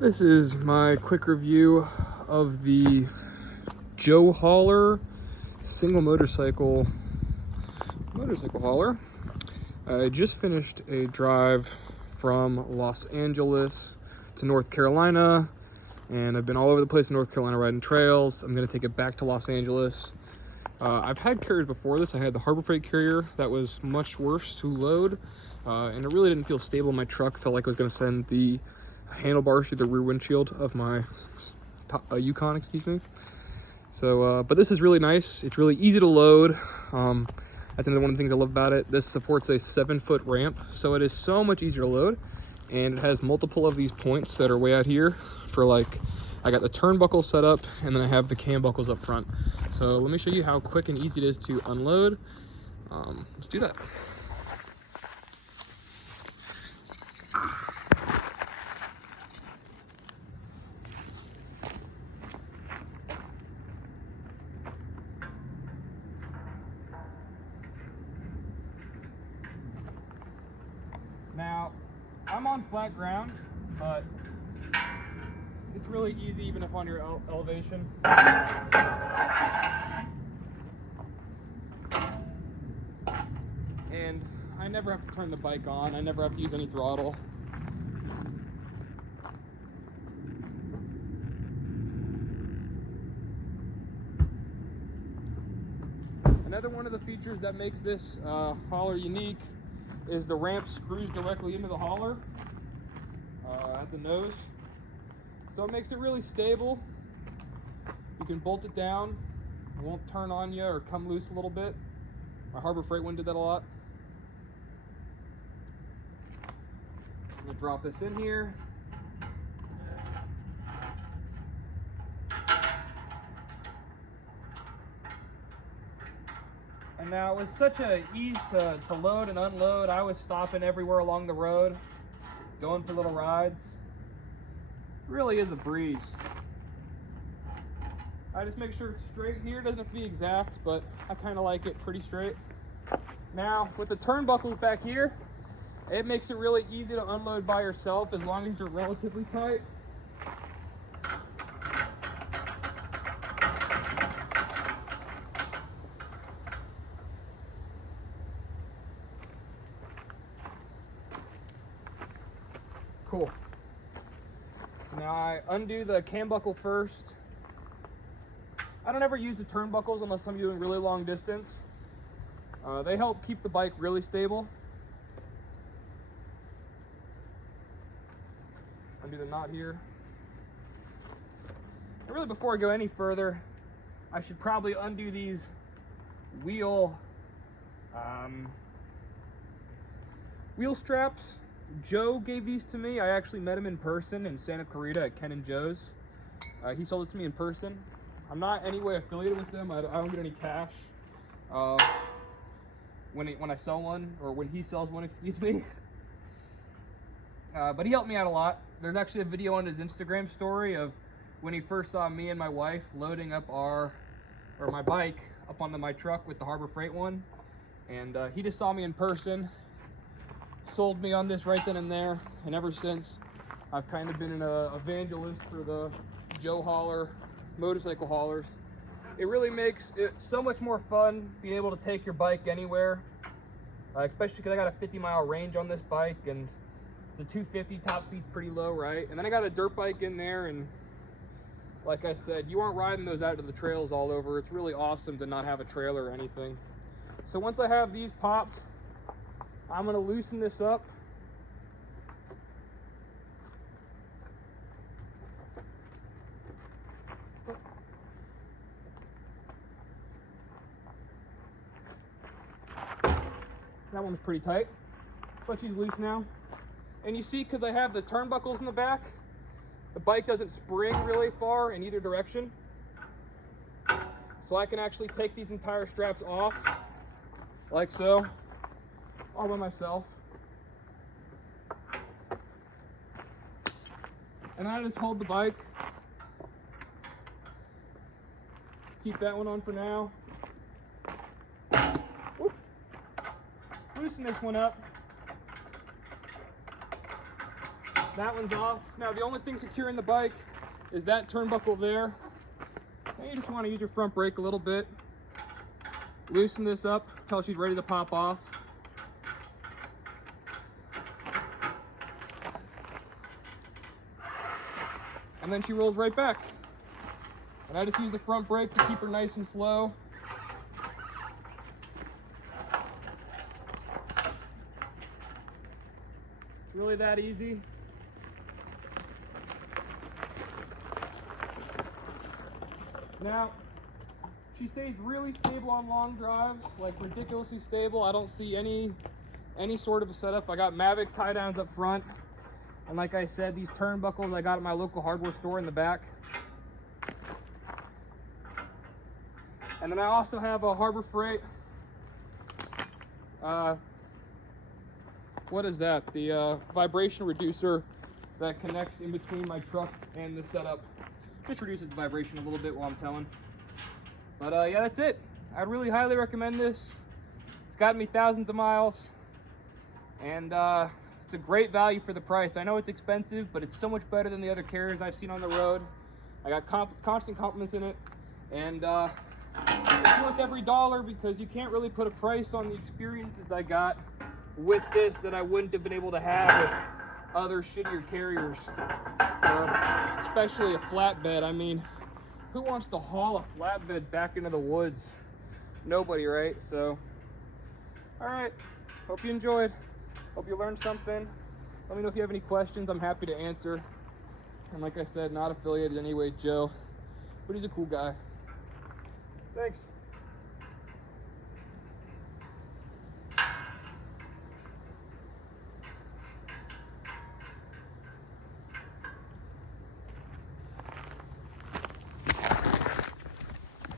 This is my quick review of the Joe Hauler single motorcycle hauler. I just finished a drive from Los Angeles to North Carolina, and I've been all over the place in North Carolina riding trails. I'm gonna take it back to Los Angeles. I've had carriers before this. I had the Harbor Freight carrier that was much worse to load, and it really didn't feel stable in my truck. Felt like I was gonna send the handlebars through the rear windshield of my Yukon, excuse me. So, but this is really nice. It's really easy to load. That's another one of the things I love about it. This supports a 7-foot ramp, so it is so much easier to load. And it has multiple of these points that are way out here for, like, I got the turnbuckle set up, and then I have the cam buckles up front. So let me show you how quick and easy it is to unload. Let's do that. Now, I'm on flat ground, but it's really easy even if on your elevation. And I never have to turn the bike on. I never have to use any throttle. Another one of the features that makes this hauler unique is the ramp screws directly into the hauler at the nose. So it makes it really stable. You can bolt it down. It won't turn on you or come loose a little bit. My Harbor Freight one did that a lot. I'm gonna drop this in here. And now it was such a ease to load and unload. I was stopping everywhere along the road, going for little rides. It really is a breeze. I just make sure it's straight here. It doesn't have to be exact, but I kind of like it pretty straight. Now, with the turnbuckles back here, it makes it really easy to unload by yourself as long as you're relatively tight. Cool. So now I undo the cam buckle first. I don't ever use the turnbuckles unless I'm doing really long distance. They help keep the bike really stable. Undo the knot here. And really, before I go any further, I should probably undo these wheel straps. Joe gave these to me. I actually met him in person in Santa Clarita at Ken and Joe's. He sold it to me in person. I'm not any way affiliated with them. I don't get any cash when I sell one, or when he sells one, excuse me. But he helped me out a lot. There's actually a video on his Instagram story of when he first saw me and my wife loading up my bike up onto my truck with the Harbor Freight one. And he just saw me in person, sold me on this right then and there, and ever since I've kind of been an evangelist for the Joe Hauler motorcycle haulers. It really makes it so much more fun being able to take your bike anywhere, especially because I got a 50-mile range on this bike, and it's a 250, top speed's pretty low, right? And then I got a dirt bike in there, and like I said, you aren't riding those out to the trails all over. It's really awesome to not have a trailer or anything. So once I have these popped, I'm gonna loosen this up. That one's pretty tight, but she's loose now. And you see, because I have the turnbuckles in the back, the bike doesn't spring really far in either direction. So I can actually take these entire straps off, like so, all by myself. And then I just hold the bike. Keep that one on for now. Whoop. Loosen this one up. That one's off. Now the only thing securing the bike is that turnbuckle there. Now you just want to use your front brake a little bit. Loosen this up until she's ready to pop off. And then she rolls right back. And I just use the front brake to keep her nice and slow. It's really that easy. Now, she stays really stable on long drives, like ridiculously stable. I don't see any sort of a setup. I got Mavic tie downs up front. And like I said, these turnbuckles I got at my local hardware store in the back. And then I also have a Harbor Freight. What is that? The vibration reducer that connects in between my truck and the setup. Just reduces the vibration a little bit while I'm towing. But yeah, that's it. I'd really highly recommend this. It's gotten me thousands of miles. And it's a great value for the price. I know it's expensive, but it's so much better than the other carriers I've seen on the road. I got constant compliments in it. And it's worth every dollar because you can't really put a price on the experiences I got with this that I wouldn't have been able to have with other shittier carriers. Especially a flatbed. I mean, who wants to haul a flatbed back into the woods? Nobody, right? So, all right. Hope you enjoyed. Hope you learned something. Let me know if you have any questions. I'm happy to answer. And like I said, not affiliated in any way, Joe, but he's a cool guy. Thanks.